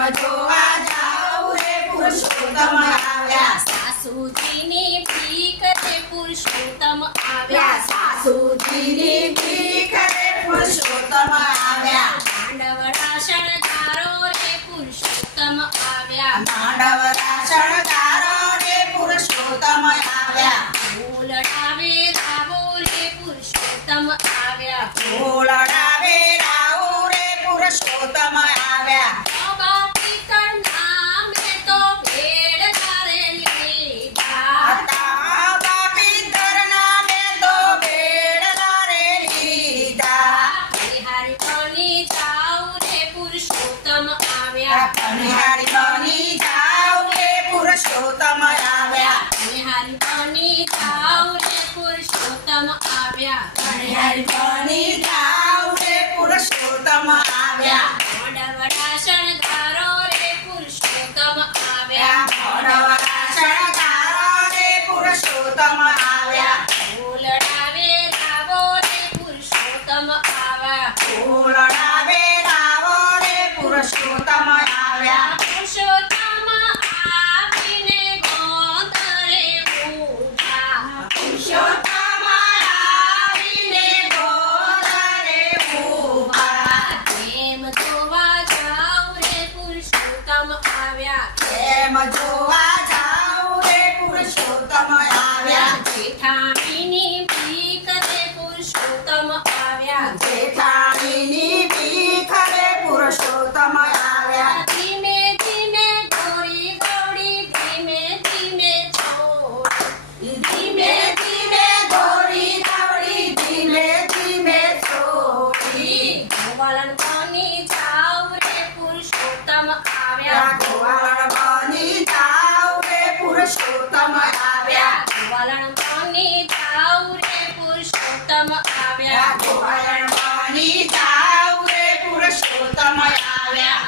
જોવા જાઉં રે પુરુષોત્તમ આવ્યા સાસુજીની ભીખ રે પુરુષોત્તમ આવ્યા સાસુજીની ભીખ રે પુરુષોત્તમ આવ્યા માંડવડા શણગારો રે પુરુષોત્તમ આવ્યા માંડવડા શણગારો રે પુરુષોત્તમ આવ્યા ફૂલડાવે રાવો રે પુરુષોત્તમ આવ્યા ફૂલડાવે રાવો રે પુરુષોત્તમ આવ્યા બાબા પિતર નામે તો ભેડ તારે લીધા તાબા પિતર નામે તો બેડલા રે લીધા હરિહરિ બની જાઉં રે પુરુષોત્તમ આવ્યા કનિહારી બની જાઉં રે પુરુષોત્તમ આવ્યા હરિહરિ બની જાઉં રે પુરુષોત્તમ આવ્યા કનિહારી બની જાઉં રે પુરુષોત્તમ આવ્યા માંડવડા શણગારો રે પુરુષોત્તમ આવ્યા મોઢવડા શણગારો રે પુરુષોત્તમ આવ્યા ફૂલડાવે રાવો રે પુરુષોત્તમ આવ્યા ફૂલડાવે રાવો રે પુરુષોત્તમ આવ્યા પુરુષોત્તમ આવીને ગોંદરે ઊભા પુરુષોત્તમ આવીને ગોદરે ઊભા પ્રેમ જોવા જાઉં રે પુરુષોત્તમ આવ્યા એમ જોવા જાઉં રે પુરુષોત્તમ આવ્યા જેઠાણીની ભીખ રે પુરુષોત્તમ આવ્યા જેઠાણીની ભીખ રે પુરુષોત્તમ આવ્યા ધીમે ધીમે ગોળી ગોળી ધીમે ધીમે છોડી ધીમે ધીમે દોડી દોડી ધીમે ધીમે છોડી ગોવાળન બની જાઉં રે પુરુષોત્તમ આવ્યા ગોવાળણ બની જાઉં રે પુરુષોત્તમ આવ્યા ગોવાળન બની જાઉં રે પુરુષોત્તમ આવ્યા ગોવાળણ બની જાઉં રે પુરુષોત્તમ આવ્યા